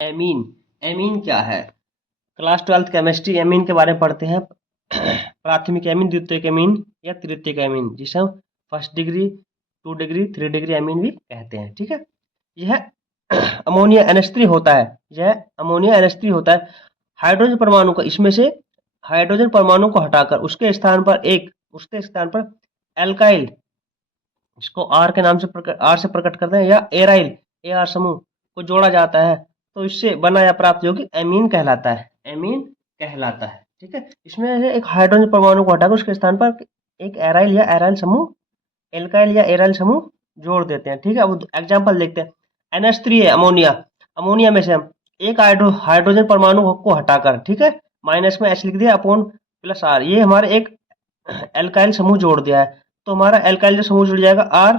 Amine. Amine क्या है? Class 12th chemistry amine के बारे में पढ़ते हैं। प्राथमिक एमीन, द्वितीयक एमीन या तृतीयक एमीन, जिसे हम first degree, 2 degree, 3 degree amine भी कहते हैं। ठीक है, यह अमोनिया NH3 होता है। यह अमोनिया NH3 होता है। हाइड्रोजन परमाणु को, इसमें से हाइड्रोजन परमाणु को हटाकर उसके स्थान पर एल्काइल, इसको आर के नाम से आर से प्रकट करते हैं, या एराइल, AR समूह को जोड़ा जाता है, तो इससे बना या प्राप्त जो कि एमीन कहलाता है। एमीन कहलाता है। ठीक है, इसमें से एक हाइड्रोजन परमाणु को हटाकर उसके स्थान पर एक एराइल या एराइल समूह, एल्काइल या एराइल समूह जोड़ देते हैं। ठीक है, अब एग्जाम्पल देखते हैं। NH3 है अमोनिया। अमोनिया में से हम एक हाइड्रोजन परमाणु को हटाकर, ठीक है, माइनस में H लिख दिया अपॉन प्लस R, ये हमारे एक एल्काइल समूह जोड़ दिया है। तो हमारा एल्काइल जो समूह जुड़ जाएगा R,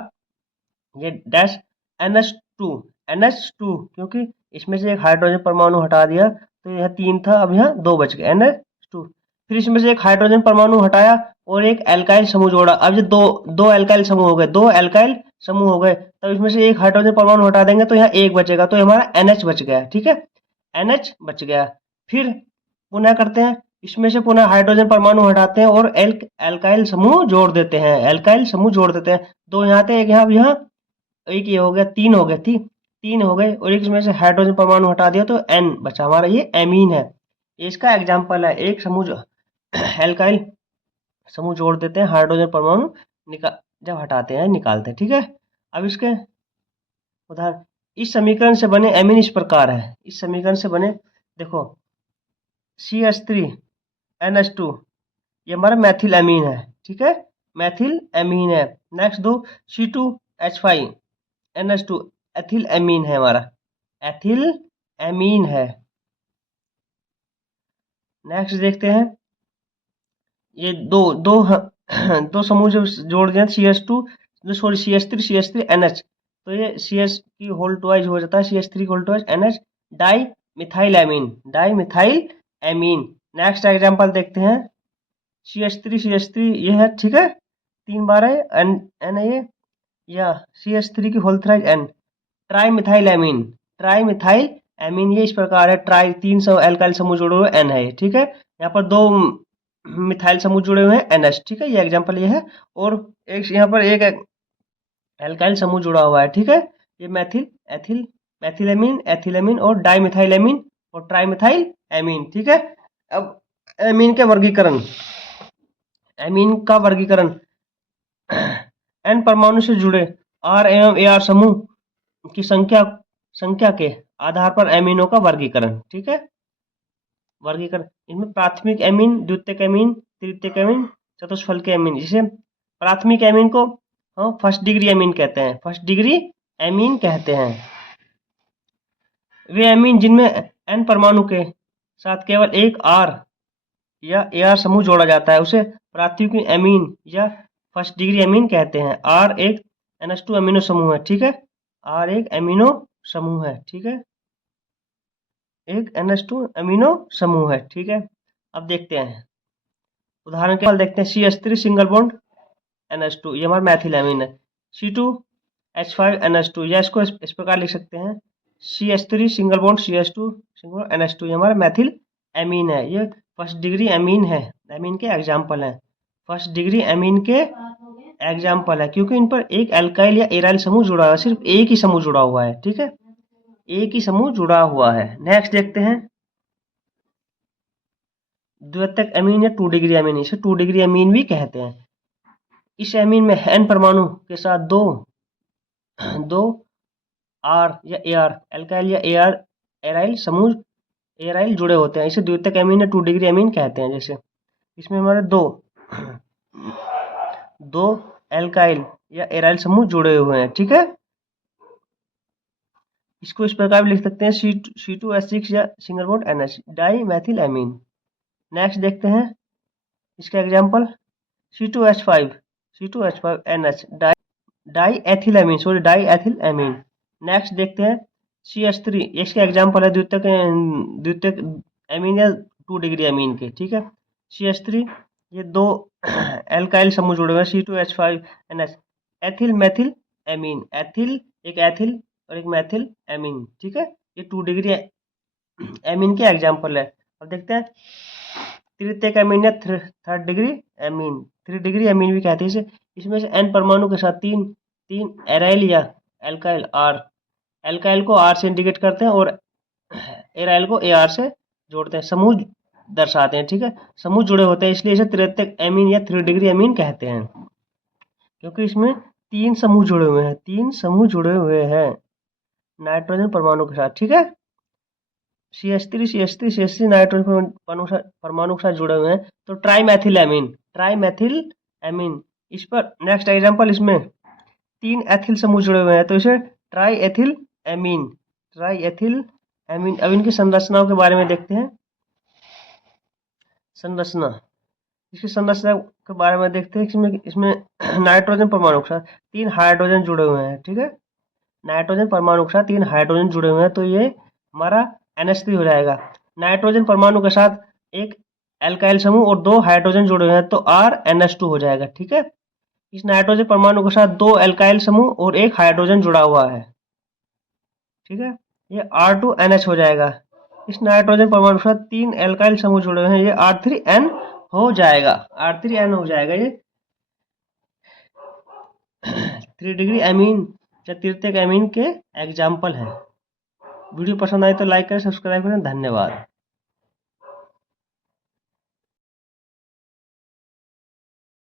ये डैश NH2, NH2, क्योंकि इसमें से एक हाइड्रोजन परमाणु हटा दिया तो यह 3 था, अब यहाँ 2 बच गए, NH2। फिर इसमें से एक हाइड्रोजन परमाणु हटाया और एक एल्काइल समूह जोड़ा। अब ये दो एल्काइल समूह हो गए, 2 एल्काइल समूह हो गए। तब इसमें से एक हाइड्रोजन परमाणु हटा देंगे तो यहाँ एक बचेगा, तो हमारा NH बच गया। ठीक है, NH बच गया। फिर पुनः करते हैं, इसमें से पुनः हाइड्रोजन परमाणु हटाते हैं और एल्काइल समूह जोड़ देते हैं, एल्काइल समूह जोड़ देते हैं। 2 यहाँ थे, एक यहाँ, एक ये हो गया, 3 हो गए, ठीक, 3 हो गए, और एक इसमें से हाइड्रोजन परमाणु हटा दिया तो N बचा हमारा, ये एमीन है। ये इसका एग्जाम्पल है। एक समूह एल्काइल समूह जोड़ देते हैं, हाइड्रोजन परमाणु जब हटाते हैं, निकालते हैं। ठीक है, अब इसके उदाहरण, इस समीकरण से बने एमीन इस प्रकार है। इस समीकरण से बने, देखो, CH3NH2, ये हमारा मैथिल एमीन है। ठीक है, मैथिल एमीन है। नेक्स्ट दो, C2H5NH2, एथिल एमीन है हमारा, एथिल एमीन है। नेक्स्ट देखते हैं, ये दो समूह जब जोड़ दें, CH3NH, तो ये CH की होल ट्वाइस हो जाता है, CH3 whole twice NH, dimethylamine, dimethylamine. Next example देखते हैं, CH3 ये है, ठीक है, 3 बार है, N है ये, या CH3 की whole thrice N, trimethylamine, trimethylamine, ये इस प्रकार है। ट्राई 300 एल्काइल समूह जुड़े हुए N है, ठीक है, यहाँ पर 2 मिथाइल समूह जुड़े हुए हैं NH। ठीक है, ये एग्जांपल ये है, और एक यहाँ पर एक एल्काइल समूह जुड़ा हुआ है। ठीक है, ये मैथिल, एथिल, एथिलेमीन और डाइमिथाइलेमीन और ट्राइमिथाइल एमीन। ठीक है, अब एमीन के वर्गीकरण, एमीन का वर्गीकरण, N परमाणु से जुड़े R एवं AR समूह की संख्या के आधार पर एमीनों का वर्गीकरण। ठीक है, वर्गीकरण, इनमें प्राथमिक एमीन, द्वितीयक एमीन, तृतीयक एमीन, चतुष्फलक एमीन। जिसे प्राथमिक एमीन को हम फर्स्ट डिग्री एमीन कहते हैं, फर्स्ट डिग्री एमीन कहते हैं। वे एमीन जिनमें N परमाणु के साथ केवल एक R या AR समूह जोड़ा जाता है, उसे प्राथमिक एमीन या फर्स्ट डिग्री एमीन कहते हैं। R एक NH2 अमीनो समूह है। ठीक है, R एक एमिनो समूह है। ठीक है, एक NH2 अमीनो समूह है। ठीक है, अब देखते हैं उदाहरण के लिए, देखते हैं CH3 सिंगल बॉन्ड NH2, ये हमारा मैथिल एमीन है। C2H5NH2, या इसको इस प्रकार लिख सकते हैं, CH3 single bond CH2 single NH2, ये हमारा मैथिल एमीन है। ये फर्स्ट डिग्री एमीन है, एमीन के एग्जाम्पल है, फर्स्ट डिग्री एमीन के एग्जाम्पल है, क्योंकि इन पर एक एल्काइल या एराइल समूह जुड़ा हुआ है, सिर्फ एक ही समूह जुड़ा हुआ है। ठीक है, एक ही समूह जुड़ा हुआ है। नेक्स्ट देखते हैं द्वितीयक एमीन या 2 डिग्री एमीन, इसे 2 डिग्री एमीन भी कहते हैं। इस एमीन में N परमाणु के साथ दो R या AR, एल्काइल या AR एराइल समूह, एराइल जुड़े होते हैं, इसे द्वितीयक एमीन या 2 डिग्री एमीन कहते हैं। जैसे इसमें हमारे दो एल्काइल या एराइल समूह जुड़े हुए हैं। ठीक है, इसको इस प्रकार भी लिख सकते हैं, C2H6 या single bond NH, dimethylamine. Next देखते हैं इसका example, C2H5NH, diethylamine, sorry, diethylamine. Next देखते हैं CH3, इसका एग्जांपल है द्वितीयक एमीन या 2 डिग्री एमीन के। ठीक है, CH3, ये 2 एल्काइल समूह जुड़े हुए हैं, C2H5NH, ethyl Maithil amine, ethyl, एक एथिल और एक मैथिल एमीन। ठीक है, ये 2 डिग्री एमीन के एग्जाम्पल है। अब देखते हैं तृतीयक एमीन या third degree amine, 3 degree amine भी कहते हैं इसे। इसमें से n परमाणु के साथ तीन तीन एराइल या एल्काइल आर, एल्काइल को आर से इंडिकेट करते हैं और एराइल को ए आर से जोड़ते हैं, समूह दर्शाते हैं। ठीक है, समूह जुड़े होते हैं इसलिए इसे तृतीयक एमीन या 3 डिग्री एमीन कहते हैं, क्योंकि इसमें 3 समूह जुड़े हुए हैं, 3 समूह जुड़े हुए हैं नाइट्रोजन परमाणु के साथ। ठीक है, CH3 CH3 CH3 नाइट्रोजन परमाणु के साथ जुड़े हुए हैं, तो ट्राईमेथिल एमीन, ट्राईमेथिल एमीन। इस पर नेक्स्ट एग्जांपल, इसमें 3 एथिल समूह जुड़े हुए हैं तो इसे try ethyl amine, try ethyl amine. अब इनकी संरचनाओं के बारे में देखते हैं। संरचना, इसकी संरचना के बारे में देखते हैं। इसमें इसमें नाइट्रोजन परमाणु के साथ 3 हाइड्रोजन जुड़े हुए हैं। ठीक है, नाइट्रोजन परमाणु के साथ 3 हाइड्रोजन जुड़े हुए हैं तो ये हमारा NH3 हो जाएगा। नाइट्रोजन परमाणु के साथ एक एल्काइल समूह और 2 हाइड्रोजन जुड़े हुए हैं तो RNH2 हो जाएगा। ठीक है, इस नाइट्रोजन परमाणु के साथ 2 एल्काइल समूह और 1 हाइड्रोजन जुड़ा हुआ है। ठीक है, ये R2NH हो जाएगा। इस नाइट्रोजन परमाणु के साथ 3 एल्काइल समूह जुड़े हुए हैं, ये R3N हो जाएगा, R3N हो जाएगा। ये 3 डिग्री एमीन या तृतीयक एमीन के एग्जाम्पल है। वीडियो पसंद आए तो लाइक करें, सब्सक्राइब करें। धन्यवाद।